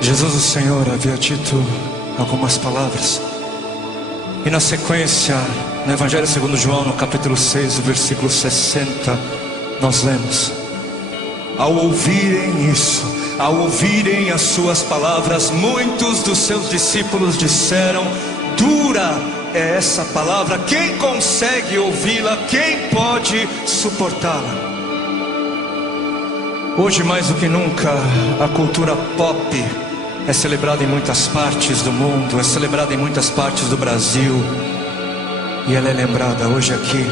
Jesus, o Senhor, havia dito algumas palavras. E na sequência, no Evangelho segundo João, no capítulo 6, versículo 60, nós lemos: ao ouvirem isso, ao ouvirem as suas palavras, muitos dos seus discípulos disseram: dura é essa palavra, quem consegue ouvi-la? Quem pode suportá-la? Hoje, mais do que nunca, a cultura pop é celebrada em muitas partes do mundo, é celebrada em muitas partes do Brasil, e ela é lembrada hoje aqui.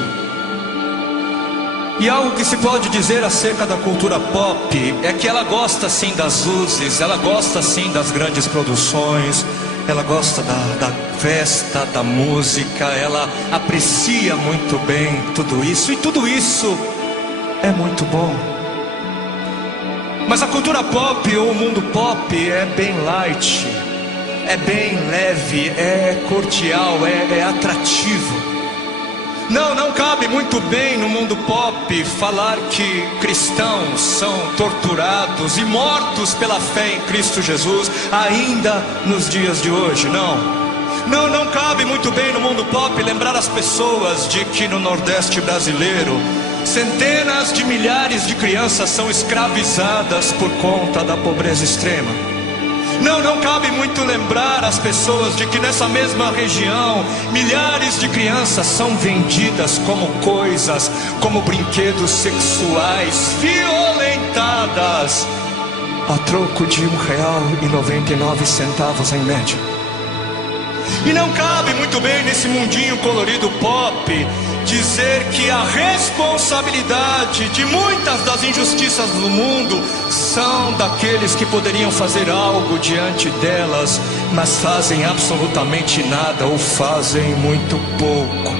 E algo que se pode dizer acerca da cultura pop é que ela gosta sim das luzes, ela gosta sim das grandes produções, ela gosta da festa, da música, ela aprecia muito bem tudo isso, e tudo isso é muito bom. Mas a cultura pop ou o mundo pop é bem light, é bem leve, é cordial, é atrativo. Não cabe muito bem no mundo pop falar que cristãos são torturados e mortos pela fé em Cristo Jesus ainda nos dias de hoje. Não cabe muito bem no mundo pop lembrar as pessoas de que no Nordeste brasileiro centenas de milhares de crianças são escravizadas por conta da pobreza extrema. Não cabe muito lembrar as pessoas de que nessa mesma região milhares de crianças são vendidas como coisas, como brinquedos sexuais, violentadas a troco de R$1,99 em média. E não cabe muito bem nesse mundinho colorido pop dizer que a responsabilidade de muitas das injustiças do mundo são daqueles que poderiam fazer algo diante delas, mas fazem absolutamente nada ou fazem muito pouco.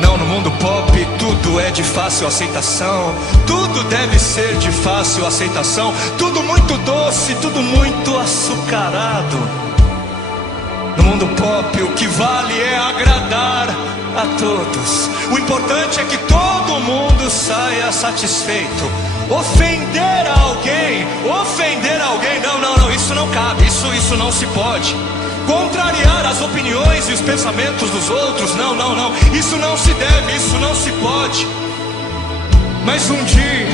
No mundo pop tudo é de fácil aceitação, tudo deve ser de fácil aceitação, tudo muito doce, tudo muito açucarado. No mundo pop o que vale é agradar a todos. O importante é que todo mundo saia satisfeito. Ofender alguém, não, isso não cabe, isso não se pode. Contrariar as opiniões e os pensamentos dos outros, não, isso não se deve, isso não se pode. Mas um dia,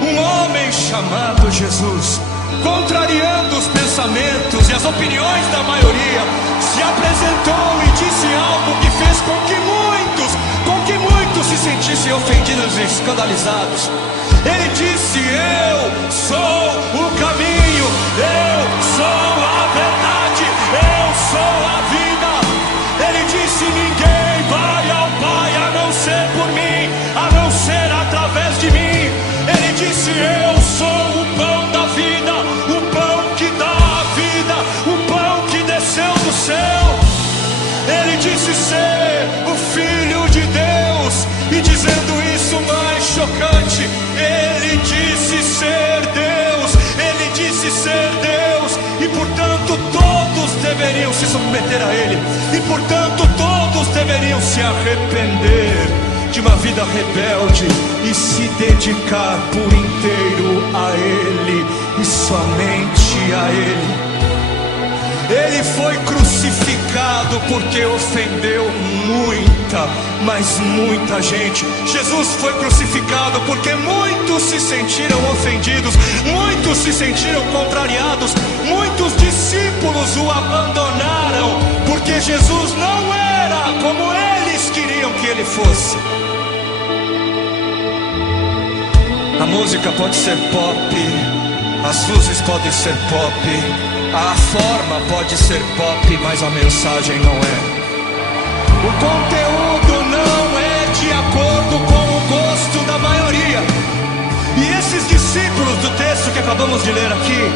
um homem chamado Jesus, contrariando os pensamentos e as opiniões da maioria, se apresentou e disse algo que fez com que muitos se sentissem ofendidos e escandalizados. Ele disse: eu sou o caminho, eu sou a verdade, eu sou a vida. Ele disse: ninguém vai ao Pai a não ser por mim, a não ser através de mim. Ele disse: eu sou o pão da vida, o pão que dá a vida, o pão que desceu do céu. Ele disse ser o Filho de Deus, e dizendo isso mais chocante, ele disse ser Deus, e portanto todos deveriam se submeter a ele, e portanto todos deveriam se arrepender de uma vida rebelde e se dedicar por inteiro a ele e somente a ele. Ele foi crucificado porque ofendeu muita gente. Jesus foi crucificado porque muitos se sentiram ofendidos, muitos se sentiram contrariados, muitos discípulos o abandonaram, porque Jesus não era como eles queriam que ele fosse. A música pode ser pop, as luzes podem ser pop, a forma pode ser pop, mas a mensagem não é. O conteúdo não é de acordo com o gosto da maioria. E esses discípulos do texto que acabamos de ler aqui,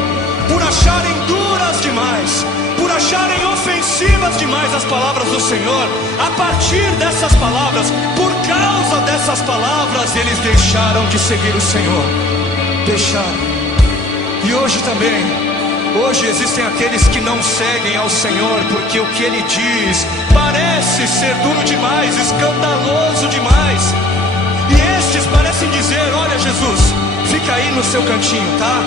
por acharem duras demais, por acharem ofensivas demais as palavras do Senhor, a partir dessas palavras, por causa dessas palavras, eles deixaram de seguir o Senhor. Deixaram. E hoje também, hoje existem aqueles que não seguem ao Senhor porque o que Ele diz parece ser duro demais, escandaloso demais. E estes parecem dizer: olha, Jesus, fica aí no seu cantinho, tá?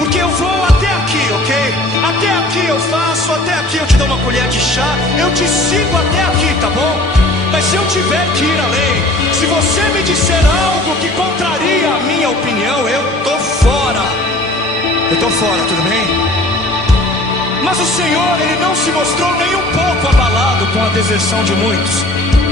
Porque eu vou até aqui. aqui, ok? Até aqui eu faço, até aqui eu te dou uma colher de chá, eu te sigo até aqui, tá bom? Mas se eu tiver que ir além, se você me disser algo que contraria a minha opinião, eu tô fora. Eu tô fora, tudo bem? Mas o Senhor, Ele não se mostrou nem um pouco abalado com a deserção de muitos.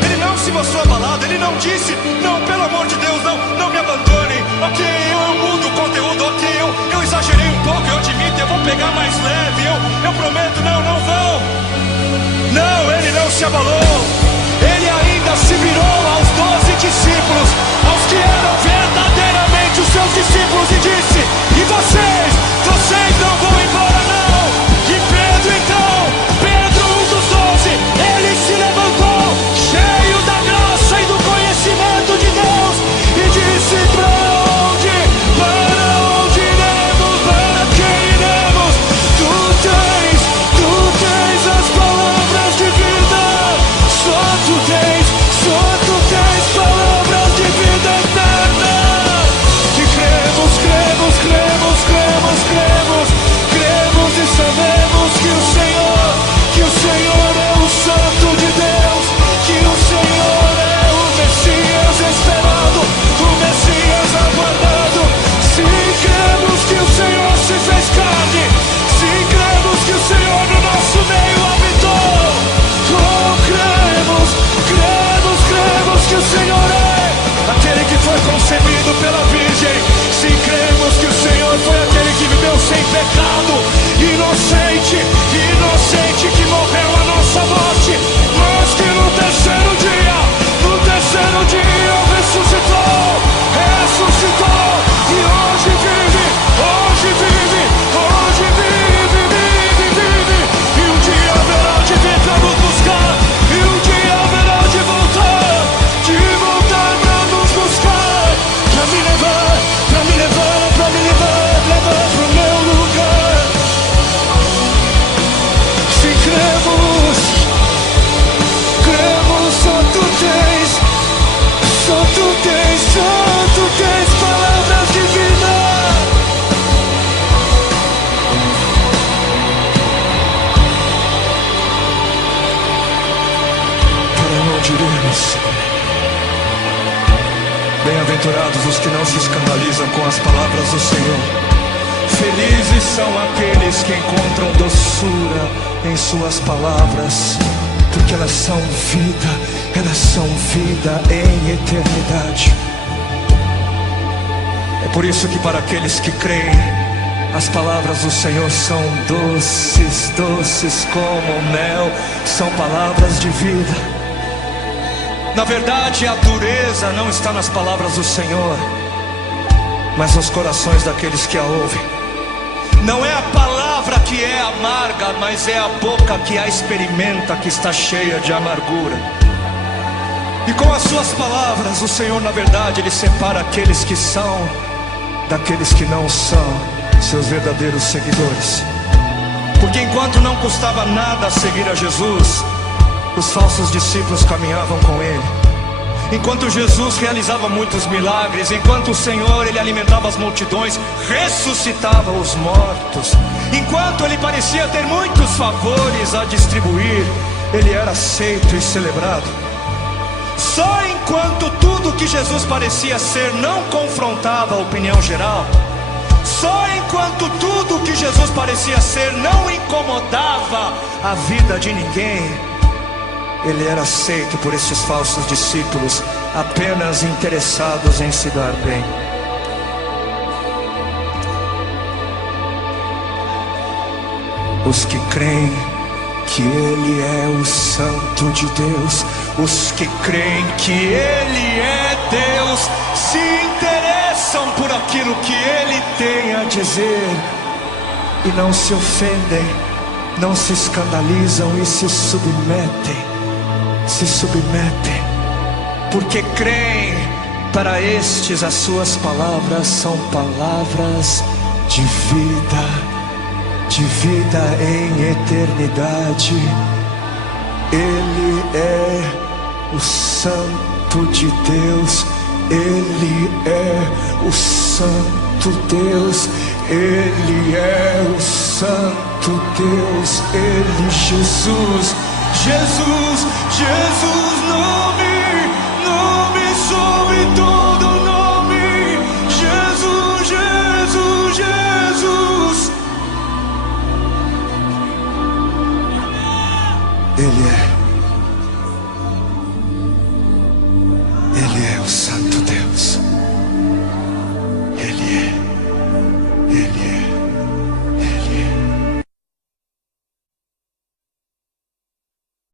Ele não se mostrou abalado, Ele não disse, não, pelo amor de Deus, não me abandonem. Ok, eu mudo o conteúdo, ok, eu exagerei um pouco, eu admito, eu vou pegar mais leve, eu prometo, não vão. Não, Ele não se abalou. Ele ainda se virou aos 12 discípulos, aos que eram verdadeiramente os seus discípulos, e disse, e vocês não vão embora não. E Pedro então, Pedro, um dos 12, ele se levantou, cheio da graça e do conhecimento de Deus, e disse, para onde iremos, para quem iremos? Tu tens as palavras de vida, só tu tens palavras de vida eterna. Que cremos e sabemos que o Senhor é o Santo de Deus, que o Senhor é o Messias esperado, o Messias aguardado. Sim, cremos que o Senhor se fez carne, sim, cremos que o Senhor no nosso meio habitou. Oh, cremos que o Senhor é aquele que foi concebido pela Virgem. Sim, cremos que o Senhor foi aquele que viveu sem pecado, inocente, que morreu a nossa morte, mas que no terceiro dia ressuscitou, e hoje vive. E um dia haverá de vir para nos buscar, e um dia haverá de voltar para nos buscar, para me levar pro meu lugar. Se cremos, só tu tens palavras de vida. Para onde iremos? Bem-aventurados os que não se escandalizam com as palavras do Senhor. Felizes são aqueles que encontram doçura em suas palavras, porque elas são vida em eternidade. É por isso que para aqueles que creem, as palavras do Senhor são doces como mel, são palavras de vida. Na verdade, a dureza não está nas palavras do Senhor, mas nos corações daqueles que a ouvem. Não é a palavra que é amarga, mas é a boca que a experimenta que está cheia de amargura. E com as suas palavras, o Senhor, na verdade, Ele separa aqueles que são daqueles que não são seus verdadeiros seguidores. Porque enquanto não custava nada seguir a Jesus, os falsos discípulos caminhavam com Ele. Enquanto Jesus realizava muitos milagres, enquanto o Senhor, Ele alimentava as multidões, ressuscitava os mortos, enquanto Ele parecia ter muitos favores a distribuir, Ele era aceito e celebrado. Só enquanto tudo que Jesus parecia ser não confrontava a opinião geral, só enquanto tudo que Jesus parecia ser não incomodava a vida de ninguém, Ele era aceito por esses falsos discípulos, apenas interessados em se dar bem. Os que creem que Ele é o Santo de Deus, os que creem que Ele é Deus, se interessam por aquilo que Ele tem a dizer, e não se ofendem, não se escandalizam e se submetem, porque creem. Para estes as suas palavras são palavras de vida em eternidade. Ele é o Santo de Deus, Ele é o Santo Santo Deus, Ele é o Santo Deus, Ele, Jesus, Jesus, Jesus, nome sobre todo nome, Jesus, Jesus, Jesus. Ele é o Santo.